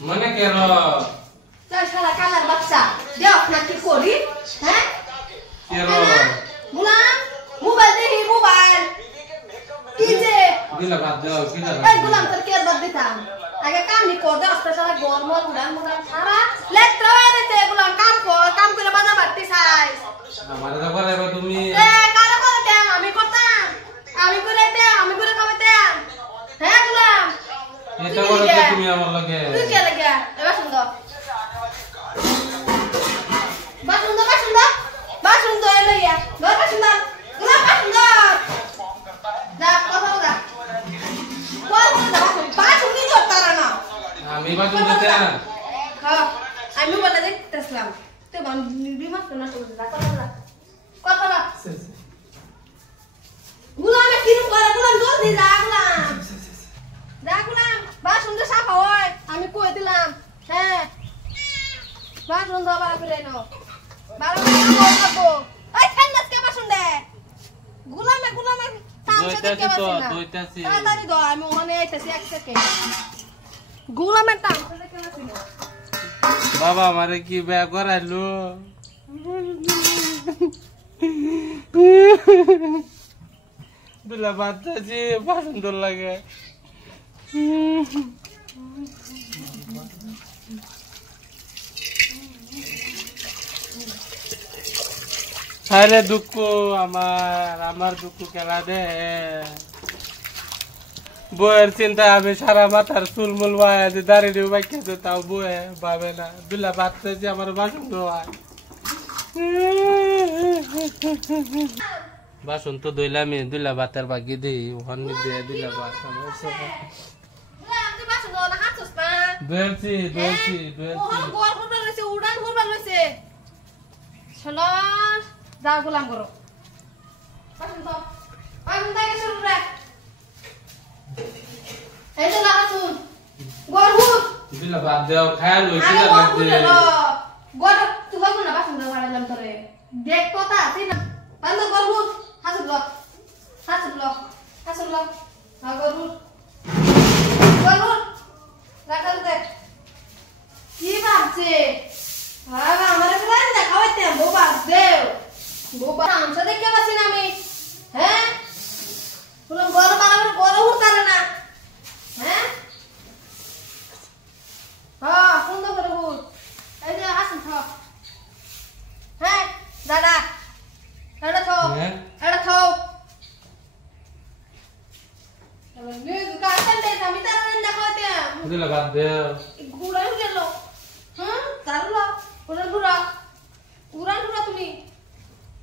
মনে কেন চল শালা কালার বাচ্চা দেখ না কি করি হ্যাঁ কেন গুলাম মোবাইল দেখি মোবাইল কি যে দিলা বাদ দাও কি দাও এই গুলাম তোর কে বাদ দিতাম আগে কাম নি কর দে আস্তে শালা গরম উড়ান মুড়ান সারা লেট্রা দিতে গুলাম কাম করে বাজা বাড়তি চাই আমারে তো করে তুমি এ কারে করে দেন আমি করতাম আমি করে কামাইতাম হ্যাঁ গুলাম এটা করে তুমি আমার লাগে তুই কে লাগে এবার শুনতো বাসুন্দর লইয়া দর বাসুন্দর গুলাম বাসুন্দর যা কথা বলা বল দা বাসুন্দি তো তারা না আমি বাজুন দিতে হ্যাঁ আমি বলে দেখতেছিলাম তুই বল বিমাস না তো কথা বলা গুলামে কিরম করে গুলাম জলদি যা গুলাম বাসুন্দর সাফা হয় আমি কই দিলাম হ্যাঁ বাসুন্দর বাবা করে নাও বারো করবো এই ঠান্ডা কে বাসুন্দে গুলামে তামসে কে বাসুন্দা দইতাছি তাড়াতাড়ি দাও আমি ওখানে আইতাছি এক সেকেন্ড গুলামে তামসে কে বাসুন্দা বাবা আমারে কি বিয়া করাইলো দিলা বাদ দাছি সুন্দর লাগে আরে দুঃখ আমার দুঃখ খেলা দে বইয়ের চিন্তা আমি সারা মাথার চুলমুল বাজে দাঁড়িয়ে বাইকেছে তাও বয়ে ভাবে না দুলা বাচ্চা যে আমার বাসন হয় বাসন তো দইলামি দুলা বাতের বাকি দিই ওখান দিয়ে দিলা বাত যা গোলাম করো এই তো লাগাছুন গরহুত দিলা বাদ দেও খায় লইছি আরে লাগছে গড় তুই বাবু না বাসন দাও বাড়ালাম তোরে দেখ কথা আছে না বন্ধ গরহুত হাসুল হা গরহুত রাখাল দে কি ভাবছে বাবা আমারে প্রাণ দেখাইতে বাবা দেও বাবা আমসা দেখে বাসি না আমি হ্যাঁ পুরো গড় বাড়াবার গড় উঠতারে না হ্যাঁ হ্যাঁ সুন্দর করে হুট এই যে হাসুন থাও হ্যাঁ দাদা এটা থাও নিয়ে দুকা আসতে আমি তার দেখাইতে দিলা বাদ দেও ঘুরে গেল হ্যাঁ তারলো ঘুরা তুমি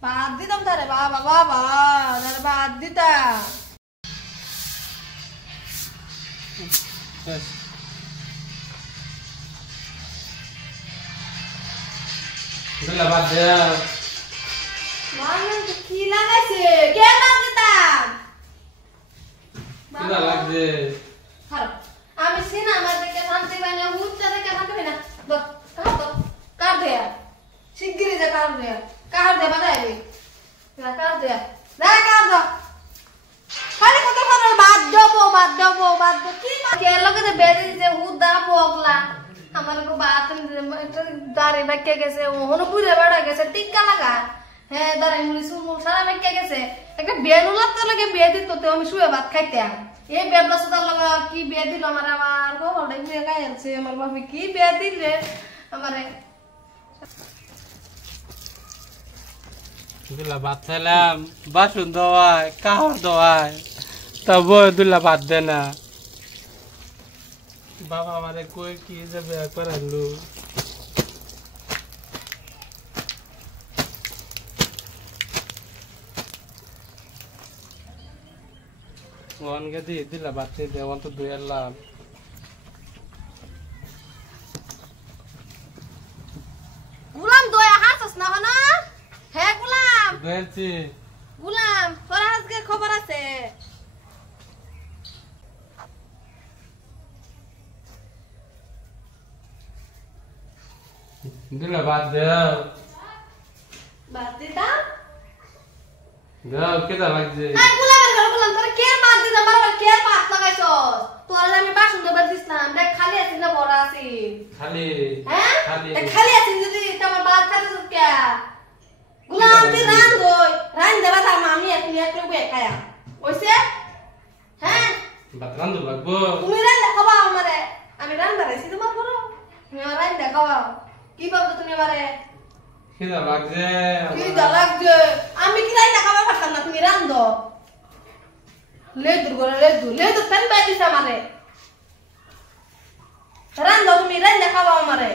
বাদ দিতাম তারে বাবা তারে বাদ দিতা দিলা বাদ দেও মানে কি লাগাইছে কে বাদ দিতাম দিলা লাগছে খারাপ আমি সিনা আমার দেখে শান্তি পাই না উচ্চা দেখে শান্তি পাই না কার দেয়া শিগগিরি যা কার দে বাজাইবি কার দেয়া কার দাও খালি কত করে বাদ দেবো কি কে লগে যে বেড়ে দিতে হুদা পগলা আমার কো বাত একটা দাঁড়ে বাক্যে গেছে ওহনো পুরে বেড়া গেছে টিক্কা লাগা হ্যাঁ দাঁড়ে মুড়ি সুমুল সারা বাক্যে গেছে একটা বেনুলা তো লাগে বিয়ে দিত তো আমি শুয়ে ভাত খাইতাম এই বেবলা সুতার লাগা কি বিয়ে দিল আমার খবরটা বিয়ে গাইছে আমার বাপে কি বিয়ে দিলে আমারে দিলা বাদ চাইলাম বাসন দেওয়ায় কাহর দেওয়ায় তবু দিলা বাদ দে না বাবা আমারে কই কি যে বিয়া করাইলো ওয়ানকে দিলা বাদ দে ওয়ান তো দুই লাভ গুলাম দয়া হাসস না হনা হ্যাঁ গুলাম দেখছি গুলাম তোর আজকে খবর আছে দিলা বাদ দেও বাদ দিতাম দাও কেদা লাগছে আই গুলাম তোর কে বাদ দিতাম বারবার কে পাত লাগাইছস তোর আমি বাসন দেবার দিছিলাম দেখ খালি আছে না বড়া আছি খালি হ্যাঁ খালি খালি আছি যদি তোমার বাদ খাতে তো কে গুলাম তুই রান দই রান দেবা তা আমি এক লোক একায়া ওইছে হ্যাঁ ভাত রান্ধু লাগবো তুমি রান দেখাবা আমারে আমি রান দাঁড়াইছি তোমার বড় তুমি রান দেখাবা কি ভাবছো তুমি আমারে খিদা লাগছে কি লাগছে আমি কি রান দেখাবা পারতাম না তুমি রান দো লেদুর ফেন বাই দিছ আমারে রান দো তুমি রান দেখাবা আমারে